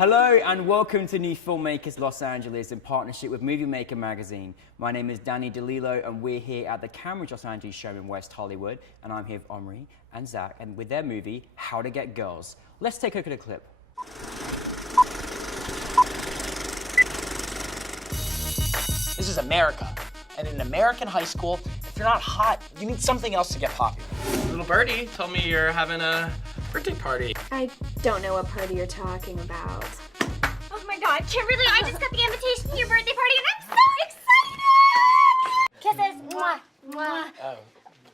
Hello and welcome to New Filmmakers Los Angeles in partnership with Movie Maker magazine. My name is Danny DeLillo and we're here at the Cambridge Los Angeles show in West Hollywood, and I'm here with Omri and Zach and with their movie How to Get Girls. Let's take a look at a clip. This is America, and in an American high school, if you're not hot, you need something else to get popular. Little birdie told me you're having a birthday party. I don't know what party you're talking about. Oh my god, Kimberly, I just got the invitation to your birthday party and I'm so excited! Kisses, mwah, mwah. Oh.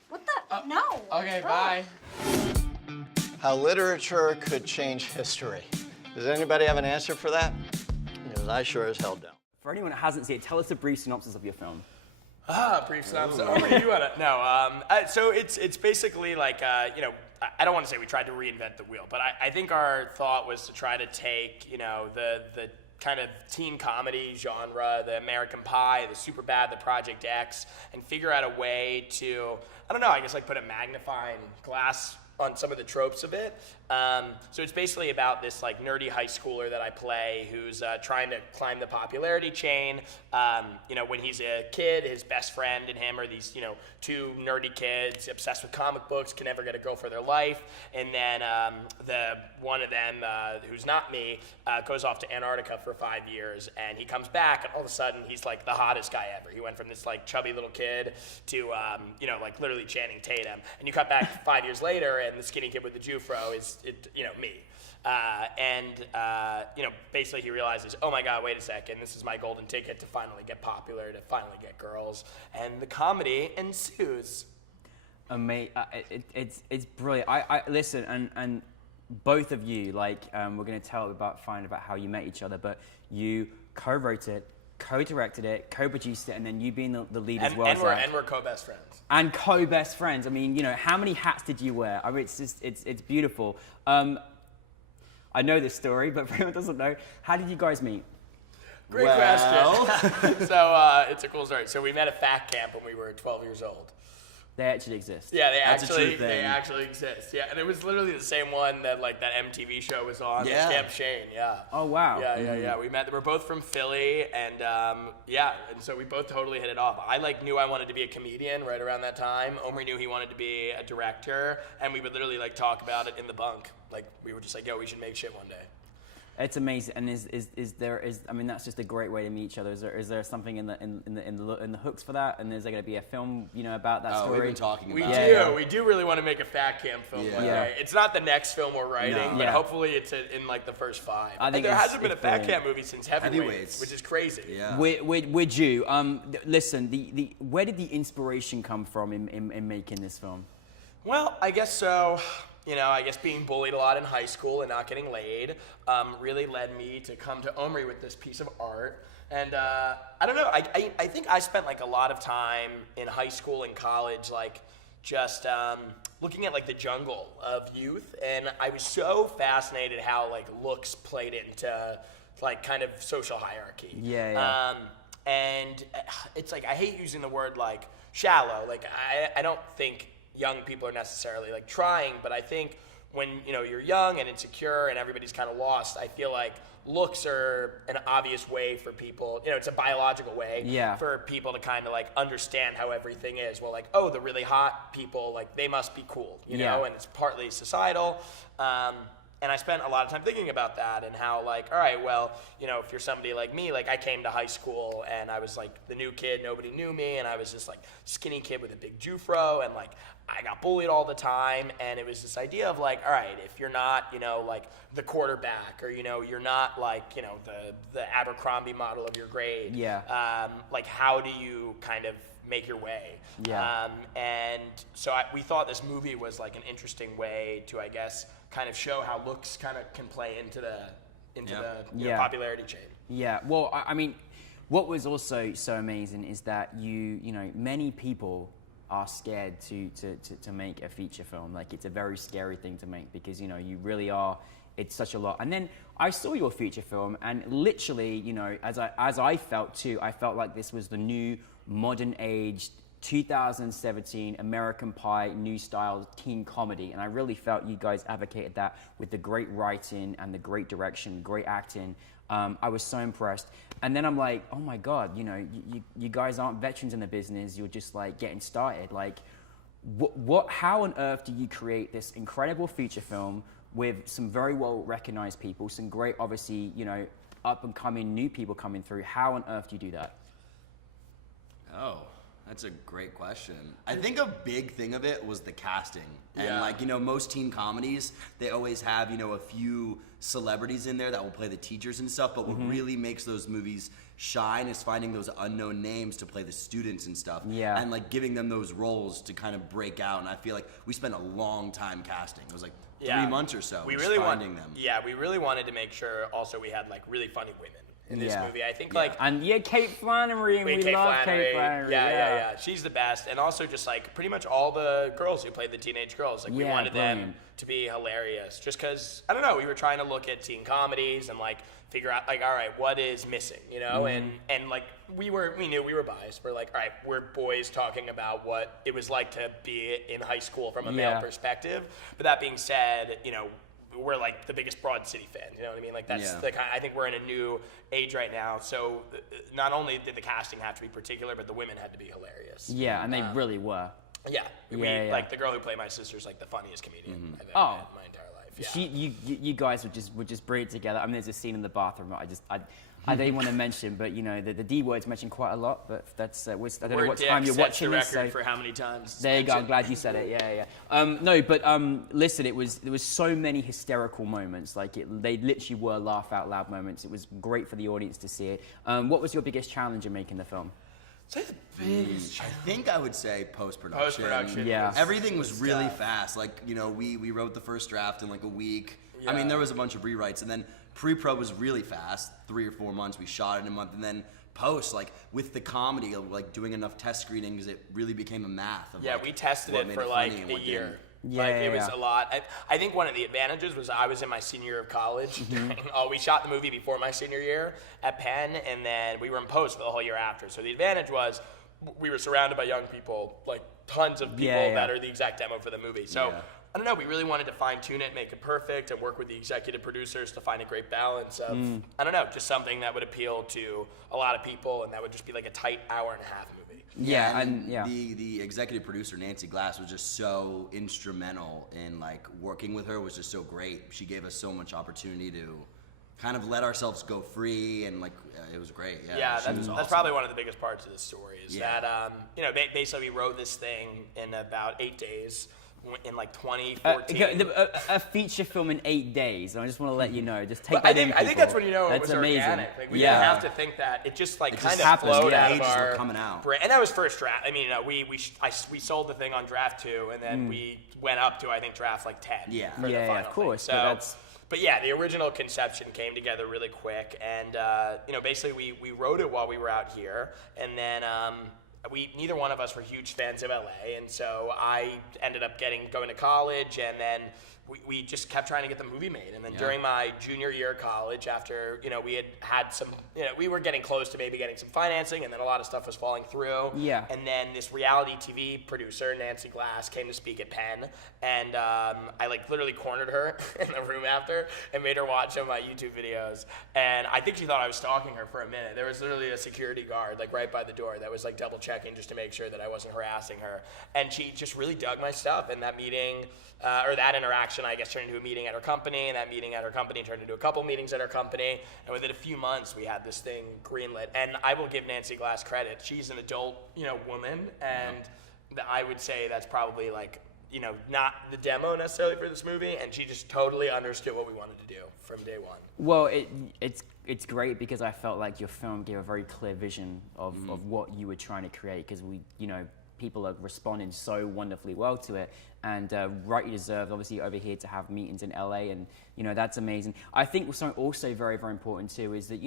What the? No. Okay, bye. How literature could change history. Does anybody have an answer for that? Because I sure as hell don't. For anyone that hasn't seen it, tell us a brief synopsis of your film. Brief synopsis. Oh, you want to? No. So it's basically like I don't want to say we tried to reinvent the wheel, but I think our thought was to try to take the kind of teen comedy genre, the American Pie, the Superbad, the Project X, and figure out a way to, I don't know, I guess like put a magnifying glass on some of the tropes of it. So it's basically about this like nerdy high schooler that I play who's trying to climb the popularity chain. When he's a kid, his best friend and him are these, two nerdy kids obsessed with comic books, can never get a girl for their life. And then the one of them, who's not me, goes off to Antarctica for 5 years, and he comes back, and all of a sudden he's like the hottest guy ever. He went from this like chubby little kid to like literally Channing Tatum. And you cut back 5 years later, and the skinny kid with the Jufro is me. Basically he realizes, oh my God, wait a second, this is my golden ticket to finally get popular, to finally get girls, and the comedy ensues. It's brilliant. I listen, and both of you, we're going to find about how you met each other, but you co-wrote it, co-directed it, co-produced it, and then you being the lead as well. And we're co-best friends. And co-best friends. I mean, how many hats did you wear? I mean, it's beautiful. I know this story, but for anyone who doesn't know, how did you guys meet? Great question. So it's a cool story. So we met at FAC camp when we were 12 years old. They actually exist. Yeah, they actually exist. Yeah, and it was literally the same one that that MTV show was on. Yeah. Camp Shane. Yeah. Oh wow. Yeah. We met. We're both from Philly, and and so we both totally hit it off. I knew I wanted to be a comedian right around that time. Omri knew he wanted to be a director, and we would literally talk about it in the bunk. We were just like, yo, we should make shit one day. It's amazing, and I mean that's just a great way to meet each other. Is there something in the hooks for that? And is there going to be a film about that story? We've been talking about it. We do really want to make a fat camp film one day. It's not the next film we're writing, but hopefully it's in the first 5. I think there hasn't been a fat camp movie since Heavyweights, which is crazy. Yeah. We're due. Listen, where did the inspiration come from in making this film? Well, I guess so. I guess being bullied a lot in high school and not getting laid really led me to come to Omri with this piece of art. And I don't know, I think I spent a lot of time in high school and college just looking at the jungle of youth, and I was so fascinated how looks played into kind of social hierarchy. Yeah. And it's I hate using the word shallow. I don't think young people are necessarily trying, but I think when you're young and insecure and everybody's kind of lost, I feel looks are an obvious way for people, it's a biological way for people to kind of understand how everything is. Well, oh, the really hot people, they must be cool, know, and it's partly societal. And I spent a lot of time thinking about that and how all right, well, if you're somebody like me, I came to high school and I was the new kid, nobody knew me, and I was this skinny kid with a big Jufro, and I got bullied all the time, and it was this idea of all right, if you're not, the quarterback, or you're not the Abercrombie model of your grade, how do you kind of make your way? And so we thought this movie was an interesting way to, I guess, kind of show how looks kind of can play into the popularity chain. Yeah. Well, I mean, what was also so amazing is that many people are scared to make a feature film. It's a very scary thing to make because you really are. It's such a lot. And then I saw your feature film, and literally, as I felt too, I felt like this was the new modern age 2017 American Pie new style teen comedy, and I really felt you guys advocated that with the great writing and the great direction, great acting. I was so impressed. And then I'm like, oh my God, you know, you guys aren't veterans in the business. You're just like getting started. Like, how on earth do you create this incredible feature film with some very well recognized people, some great, obviously, you know, up and coming new people coming through? How on earth do you do that? Oh, that's a great question. I think a big thing of it was the casting. And Yeah. like, you know, most teen comedies, they always have, you know, a few celebrities in there that will play the teachers and stuff, but what really makes those movies shine is finding those unknown names to play the students and stuff. Yeah. And like giving them those roles to kind of break out. And I feel like we spent a long time casting. It was like 3 months or so We just really finding them. Yeah, we really wanted to make sure also we had like really funny women in this Yeah. movie. I think like And yeah, Kate Flannery, and we Kate love Flannery. Kate Flannery. Yeah. She's the best. And also just like pretty much all the girls who played the teenage girls. Like we Yeah, wanted them brilliant. to be hilarious. Just because, I don't know, we were trying to look at teen comedies and like figure out like, all right, what is missing, you know? Mm-hmm. And like we knew we were biased. We're like, all right, we're boys talking about what it was like to be in high school from a male Yeah. perspective. But that being said, you know, we're like the biggest Broad City fans, you know what I mean? Like that's Yeah. like, I think we're in a new age right now. So not only did the casting have to be particular, but the women had to be hilarious. Yeah, and they really were. Yeah. Yeah. Like the girl who played my sister's like the funniest comedian I've ever Oh. met in my entire life. Yeah. You guys would just bring it together. I mean, there's a scene in the bathroom. I didn't want to mention, but you know, the D word's mentioned quite a lot. But that's I don't know Word what dick time you're sets watching the this. record So for how many times. there you go. I'm glad you said it. Yeah. No, but listen, there was so many hysterical moments. Like they literally were laugh out loud moments. It was great for the audience to see it. What was your biggest challenge in making the film? Say the biggest I think I would say post-production. Post-production. Yeah. Everything was really fast. Like, you know, we wrote the first draft in like a week. I mean, there was a bunch of rewrites, and then pre-pro was really fast, 3 or 4 months. We shot it in a month, and then post, like with the comedy, like doing enough test screenings, it really became a math of Yeah, like, we tested what it made for funny like and a what year. didn't. Yeah, Like it was yeah. a lot. I think one of the advantages was I was in my senior year of college. Mm-hmm. We shot the movie before my senior year at Penn, and then we were in post for the whole year after. So the advantage was we were surrounded by young people, like tons of people Yeah. that are the exact demo for the movie. So Yeah. I don't know, we really wanted to fine tune it, make it perfect, and work with the executive producers to find a great balance of, I don't know, just something that would appeal to a lot of people, and that would just be like a tight hour-and-a-half movie. Yeah, and yeah. The executive producer Nancy Glass was just so instrumental in like working with her was just so great. She gave us so much opportunity to kind of let ourselves go free, and like it was great. Yeah, she was that's awesome. probably one of the biggest parts of the story is Yeah. that, you know, basically we wrote this thing in about 8 days in like 2014. A feature film in 8 days. I just want to let you know. Just take But that I in. think people. that's when you know it That's was amazing. organic. Like we Yeah. didn't have to think that. It just like It kind just of happened. flowed Yeah, out of pages were our coming out. brain. And that was first draft. I mean, we sold the thing on draft 2, and then we went up to I think draft like 10. Yeah. for the Yeah, final of course, thing. but So, that's- but yeah, the original conception came together really quick, and you know, basically we wrote it while we were out here, and then neither one of us were huge fans of LA, and so I ended up going to college, and then we just kept trying to get the movie made. And then during my junior year of college, after, you know, we had some, you know, we were getting close to maybe getting some financing, and then a lot of stuff was falling through. Yeah. And then this reality TV producer, Nancy Glass, came to speak at Penn, and I like literally cornered her in the room after and made her watch some of my YouTube videos. And I think she thought I was stalking her for a minute. There was literally a security guard like right by the door that was like double checking just to make sure that I wasn't harassing her. And she just really dug my stuff. And that meeting, or that interaction, I guess, turned into a meeting at her company, and that meeting at her company turned into a couple meetings at her company, and within a few months we had this thing greenlit. And I will give Nancy Glass credit. She's an adult, you know, woman, and I would say that's probably like, you know, not the demo necessarily for this movie, and she just totally understood what we wanted to do from day one. Well, it's great because I felt like your film gave a very clear vision of what you were trying to create, because people are responding so wonderfully well to it. and rightly deserved. Obviously, over here to have meetings in LA, and that's amazing. I think something also very, very important too is that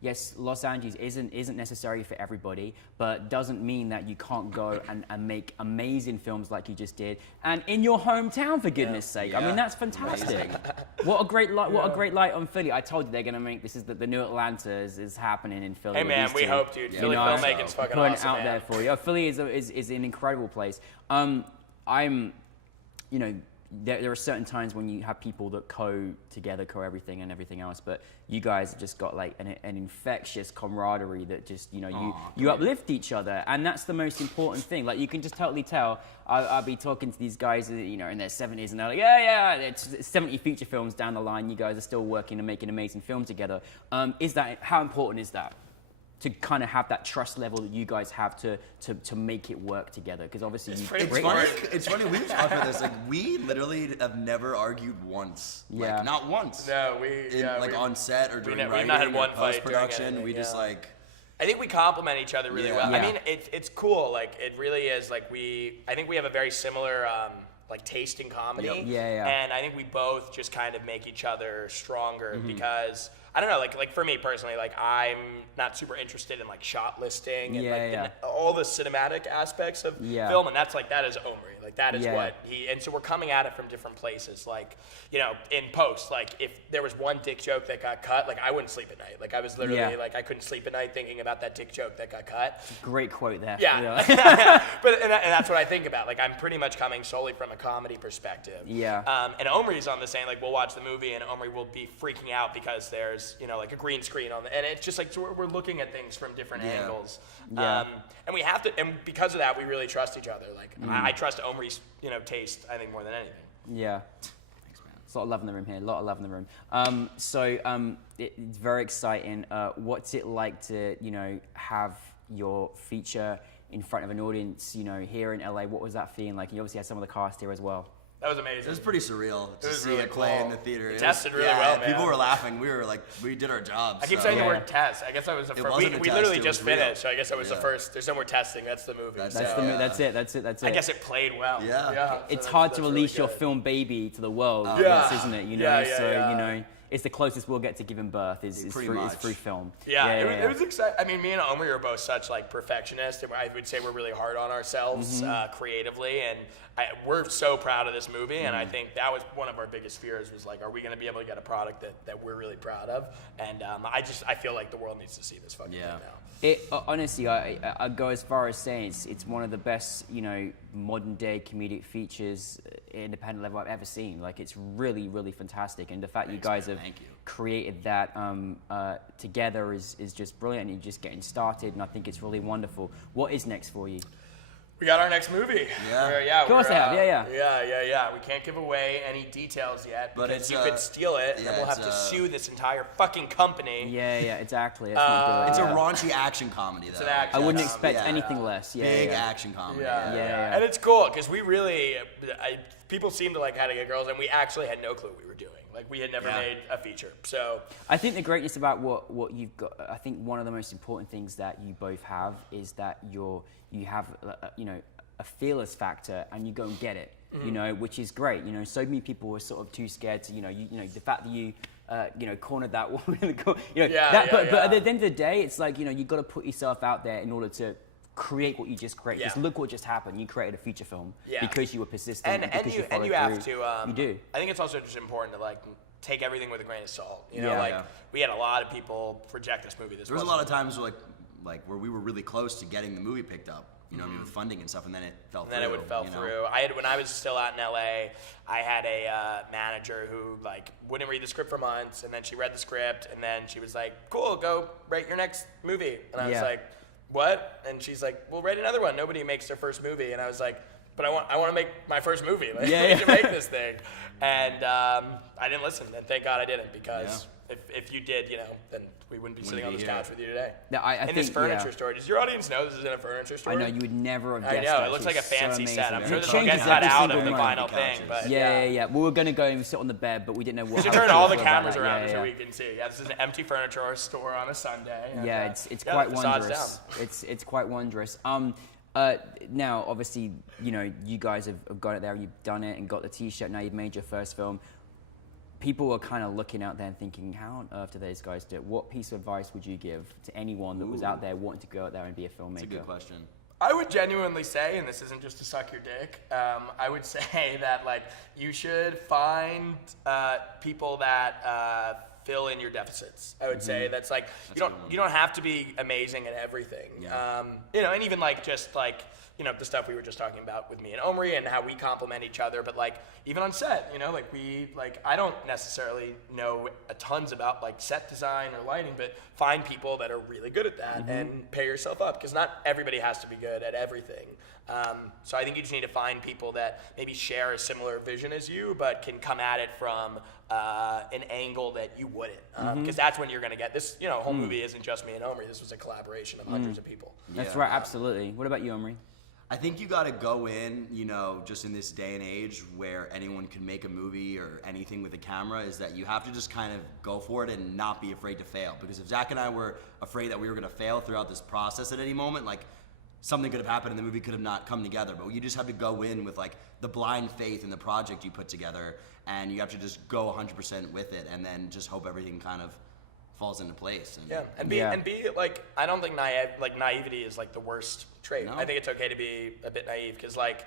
yes, Los Angeles isn't necessary for everybody, but doesn't mean that you can't go and make amazing films like you just did, and in your hometown, for goodness sake. I mean, that's fantastic. What a great light! What a great light on Philly. I told you they're gonna make this. Is that the new Atlanta is happening in Philly? Hey man, we hope, dude. Philly filmmaking's fucking putting awesome, out man. there for you. Philly is an incredible place. There are certain times when you have people that together, everything and everything else, but you guys have just got like an infectious camaraderie that just, you uplift each other, and that's the most important thing. Like, you can just totally tell. I'll be talking to these guys, in their 70s, and they're like, it's 70 feature films down the line, you guys are still working and making amazing film together. How important is that? To kind of have that trust level that you guys have to make it work together, because obviously it's funny. We were talking about this. Like, we literally have never argued once. Yeah. Like, not once. No, on set or during we've writing not had or one fight during post-production. anything, We just like. I think we complement each other really well. Yeah. I mean, it's cool. Like, it really is. Like, I think we have a very similar taste in comedy. Yep. Yeah. And I think we both just kind of make each other stronger because I don't know. Like for me personally, like, I'm not super interested in like shot listing and all the cinematic aspects of film, and that is Omri. Like, that is what he. And so we're coming at it from different places. Like, in post, like, if there was one dick joke that got cut, like, I wouldn't sleep at night. Like, I was literally like, I couldn't sleep at night thinking about that dick joke that got cut. Great quote there. Yeah. But and that's what I think about. Like, I'm pretty much coming solely from a comedy perspective. Yeah. And Omri's on the same. Like, we'll watch the movie and Omri will be freaking out because there's like a green screen on and it's just like, so we're looking at things from different angles. Yeah. And we have to, and because of that, we really trust each other. Like, I trust Omri's taste, I think, more than anything. Yeah. Thanks, man. There's a lot of love in the room here. A lot of love in the room. It's very exciting. What's it like to have your feature in front of an audience here in LA? What was that feeling like? You obviously had some of the cast here as well. That was amazing. It was pretty surreal to was see really it play cool. in the theater. It tested really well, man. People were laughing. We were like, we did our jobs. I keep saying the word test. I guess that was the first. wasn't a We test, literally it just was real. finished, so I guess that was the first. There's no more testing. That's the movie. That's That's it. I guess it played well. Yeah. It's So hard that's to really release your good. film baby to the world, Yeah. isn't it? Yeah. It's the closest we'll get to giving birth is Pretty through much. film. It was exciting. I mean, me and Omri are both such like perfectionists, and I would say we're really hard on ourselves creatively, and we're so proud of this movie. And I think that was one of our biggest fears was like, are we going to be able to get a product that we're really proud of? And I feel like the world needs to see this fucking thing now. Honestly, I go as far as saying it's one of the best, modern day comedic features, independent level I've ever seen. Like, it's really, really fantastic, and the fact you guys have created that together is just brilliant. And you're just getting started, and I think it's really wonderful. What is next for you? We got our next movie. Of course I have. Yeah. We can't give away any details yet, But because it's, you could steal it, and then we'll have to sue this entire fucking company. Yeah, exactly. That's not It's good. a raunchy action comedy, though. It's an action I wouldn't comedy. expect anything less. Big action comedy. Yeah. And it's cool because we really, people seem to like How to Get Girls, and we actually had no clue what we were doing. Like, we had never made a feature. So I think the greatness about what you've got, I think one of the most important things that you both have is that you have a fearless factor, and you go and get it. Which is great. So many people were sort of too scared to, the fact that you cornered that woman in the corner. But at the end of the day, it's like, you've got to put yourself out there in order to create what you just created. Because look what just happened. You created a feature film because you were persistent and because you followed you have through. to. You do. I think it's also just important to like take everything with a grain of salt. We had a lot of people reject this movie. There was a lot of times where we were really close to getting the movie picked up. With funding and stuff, and then it fell through. And then it fell through. When I was still out in LA, I had a manager who wouldn't read the script for months, and then she read the script, and then she was like, "Cool, go write your next movie." And I was like, "What?" And she's like, "Well, write another one. Nobody makes their first movie." And I was like, "But I want to make my first movie. We need to make this thing." And I didn't listen, and thank God I didn't, because if you did, then we wouldn't be sitting on this couch with you today. No, I in think, this furniture store. Does your audience know this is in a furniture store? I know, you would never have I guessed know, that. it looks like a It's so fancy set. I'm amazing. sure It this will get changes cut every out of single the month. final thing. But Yeah. We were going to go and sit on the bed, but we didn't know what. You should turn all the cameras around so we can see. Yeah, this is an empty furniture store on a Sunday. And, it's the quite facade's wondrous. down. It's quite wondrous. Now, obviously, you know, you guys have got it there, you've done it and got the T-shirt. Now you've made your first film. People are kind of looking out there and thinking, how on earth do these guys do it? What piece of advice would you give to anyone that was out there wanting to go out there and be a filmmaker? That's a good question. I would genuinely say, and this isn't just to suck your dick, I would say that like you should find people that fill in your deficits. I would say that's like you don't have to be amazing at everything. Yeah. You know, and even like just like you know the stuff we were just talking about with me and Omri and how we complement each other. But like even on set, you know, like I don't necessarily know a tons about like set design or lighting, but find people that are really good at that and pay yourself up because not everybody has to be good at everything. So I think you just need to find people that maybe share a similar vision as you, but can come at it from an angle that you wouldn't, because that's when you're going to get this. You know, whole movie isn't just me and Omri. This was a collaboration of hundreds of people. That's right, absolutely. What about you, Omri? I think you got to go in, you know, just in this day and age where anyone can make a movie or anything with a camera, is that you have to just kind of go for it and not be afraid to fail. Because if Zach and I were afraid that we were going to fail throughout this process at any moment, like something could have happened and the movie could have not come together. But you just have to go in with like the blind faith in the project you put together, and you have to just go 100% with it, and then just hope everything kind of falls into place. And, And be like, I don't think naivety is like the worst trait. No. I think it's okay to be a bit naive because like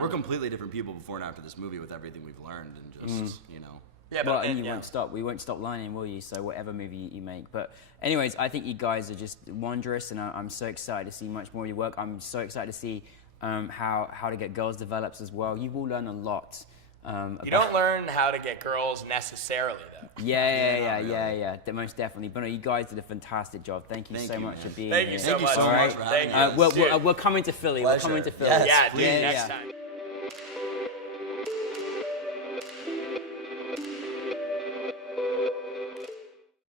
we're completely different people before and after this movie with everything we've learned and just you know. yeah, Well, but and you won't stop. We won't stop learning, will you? So whatever movie you make. But anyways, I think you guys are just wondrous, and I'm so excited to see much more of your work. I'm so excited to see how to get girls develops as well. You will learn a lot. You don't learn how to get girls necessarily, though. Yeah. Most definitely. But no, you guys did a fantastic job. Thank you so much for being Thank here. you so much. Thank you so much for having us. Dude. We're coming to Philly. Pleasure. We're coming to Philly. Yes, Yeah, dude, please. next time.